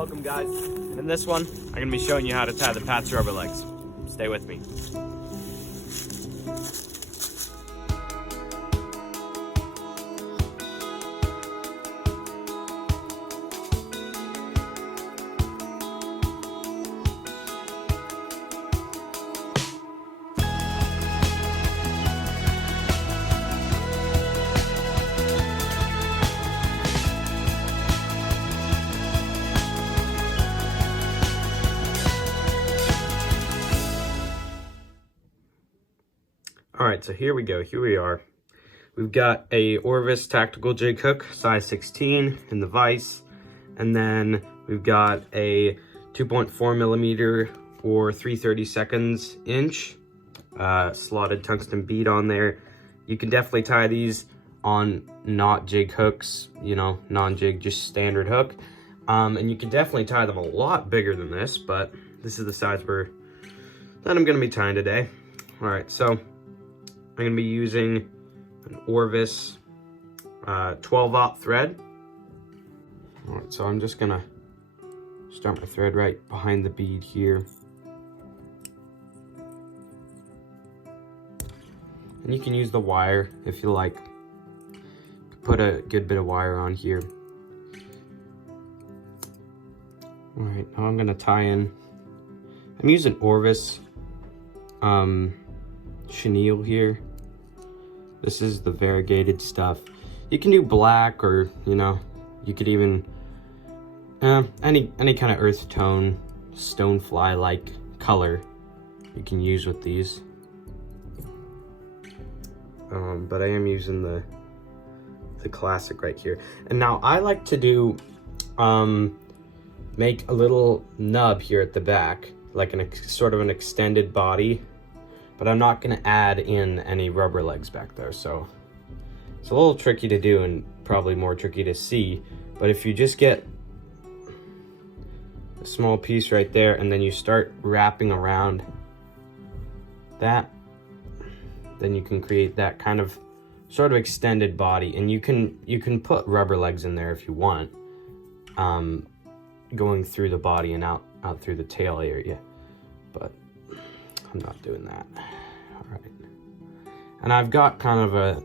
Welcome guys. In this one, I'm gonna be showing you how to tie the Pat's rubber legs. Stay with me. All right, so here we go. Here we are. We've got a Orvis tactical jig hook, size 16 in the vise. And then we've got a 2.4 millimeter or 3/32 inch slotted tungsten bead on there. You can definitely tie these on not jig hooks, you know, non-jig, just standard hook. And you can definitely tie them a lot bigger than this, but this is the size that I'm gonna be tying today. All right, so I'm gonna be using an Orvis 12/0 thread. All right, so I'm just gonna start my thread right behind the bead here. And you can use the wire if you like. Put a good bit of wire on here. All right, now I'm gonna tie in. I'm using Orvis chenille here. This is the variegated stuff. You can do black, or you know, you could even any kind of earth tone, stonefly like color you can use with these. But I am using the classic right here. And now I like to do make a little nub here at the back, like sort of an extended body. But I'm not gonna add in any rubber legs back there, so it's a little tricky to do and probably more tricky to see. But if you just get a small piece right there and then you start wrapping around that, then you can create that kind of sort of extended body. And you can put rubber legs in there if you want, going through the body and out through the tail area, but I'm not doing that. All right. And I've got kind of a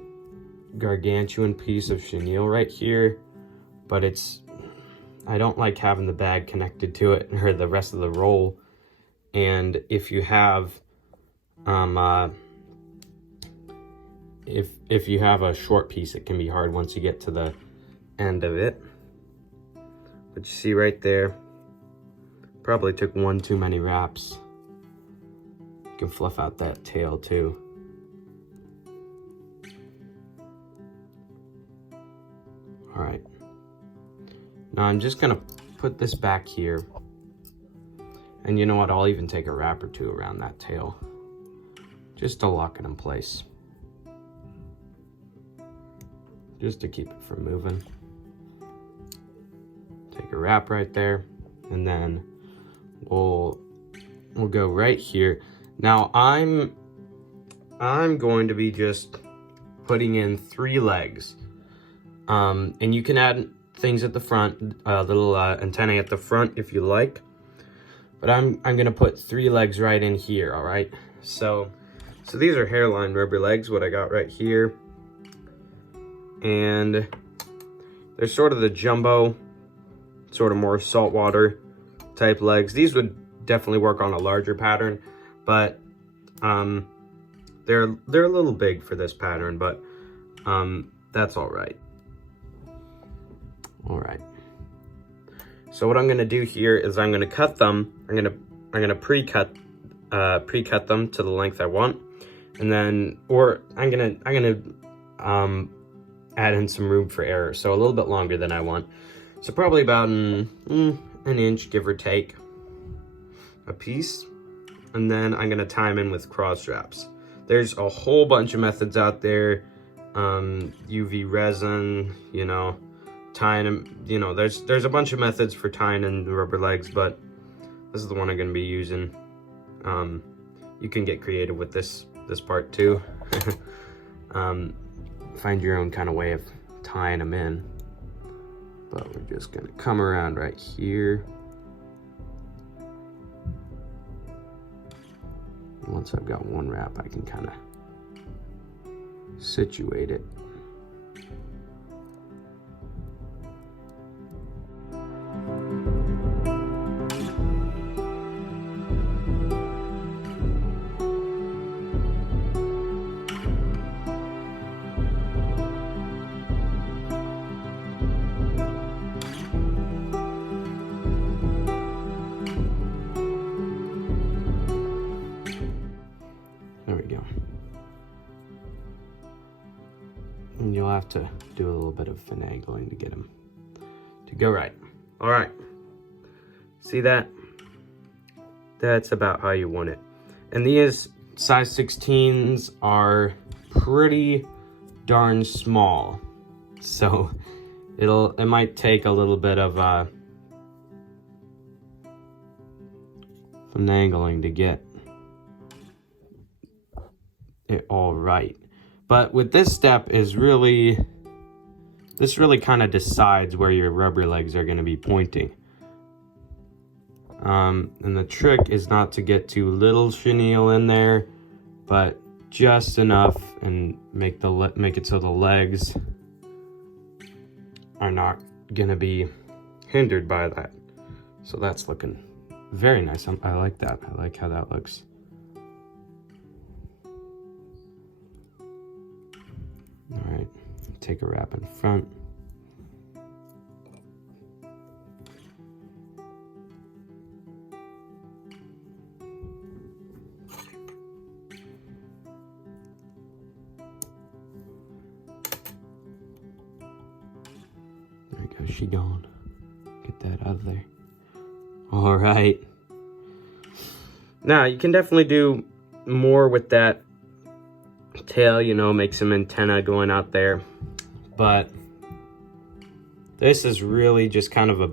gargantuan piece of chenille right here, but I don't like having the bag connected to it or the rest of the roll. And if you have if you have a short piece, it can be hard once you get to the end of it. But you see right there, probably took one too many wraps. You can fluff out that tail too. All right. Now I'm just gonna put this back here. And you know what? I'll even take a wrap or two around that tail, just to lock it in place. Just to keep it from moving. Take a wrap right there, and then we'll go right here. Now I'm going to be just putting in 3 legs, and you can add things at the front, little antennae at the front if you like, but I'm gonna put 3 legs right in here. All right, so these are hairline rubber legs, what I got right here, and they're sort of the jumbo, sort of more saltwater type legs. These would definitely work on a larger pattern, but they're a little big for this pattern, but that's all right. All right. So what I'm gonna do here is I'm gonna cut them. I'm gonna pre-cut them to the length I want, and then I'm gonna add in some room for error, so a little bit longer than I want. So probably about an inch, give or take, a piece. And then I'm gonna tie them in with cross straps. There's a whole bunch of methods out there, UV resin, you know, tying them, you know, there's a bunch of methods for tying in the rubber legs, but this is the one I'm gonna be using. You can get creative with this part too. Find your own kind of way of tying them in. But we're just gonna come around right here. Once I've got one wrap, I can kind of situate it. There we go. And you'll have to do a little bit of finagling to get them to go right. All right. See that? That's about how you want it. And these size 16s are pretty darn small. So it might take a little bit of finagling to get it all right. But with this step this really kind of decides where your rubber legs are going to be pointing. And the trick is not to get too little chenille in there, but just enough, and make it so the legs are not going to be hindered by that. So that's looking very nice. I like that. I like how that looks. All right, take a wrap in front. There we go, she gone. Get that out of there. All right. Now, you can definitely do more with that tail, you know, make some antenna going out there. But this is really just kind of a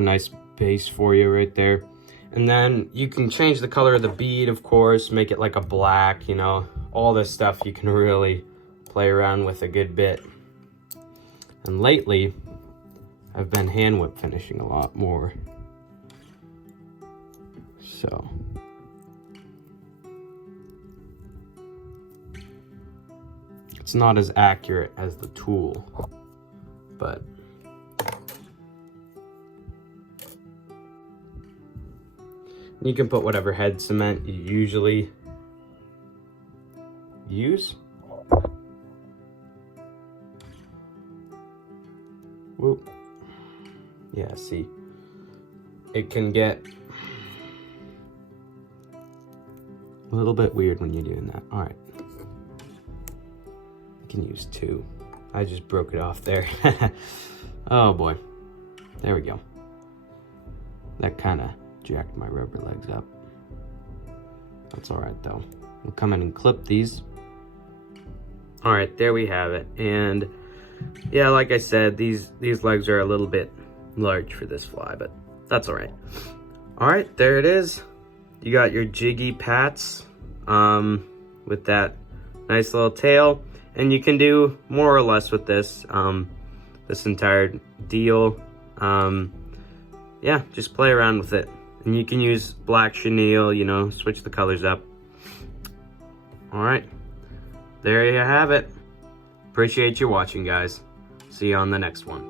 nice base for you right there. And then you can change the color of the bead, of course, make it like a black, you know, all this stuff you can really play around with a good bit. And lately, I've been hand whip finishing a lot more. So it's not as accurate as the tool, but you can put whatever head cement you usually use. Whoop. Yeah, see, it can get a little bit weird when you're doing that. All right. Can use two. I just broke it off there. Oh boy. There we go. That kind of jacked my rubber legs up. That's all right though. We'll come in and clip these. All right, there we have it. And yeah, like I said, these legs are a little bit large for this fly, but that's all right. All right, there it is. You got your jiggy pats with that nice little tail. And you can do more or less with this, this entire deal. Yeah, just play around with it. And you can use black chenille, you know, switch the colors up. All right, there you have it. Appreciate you watching, guys. See you on the next one.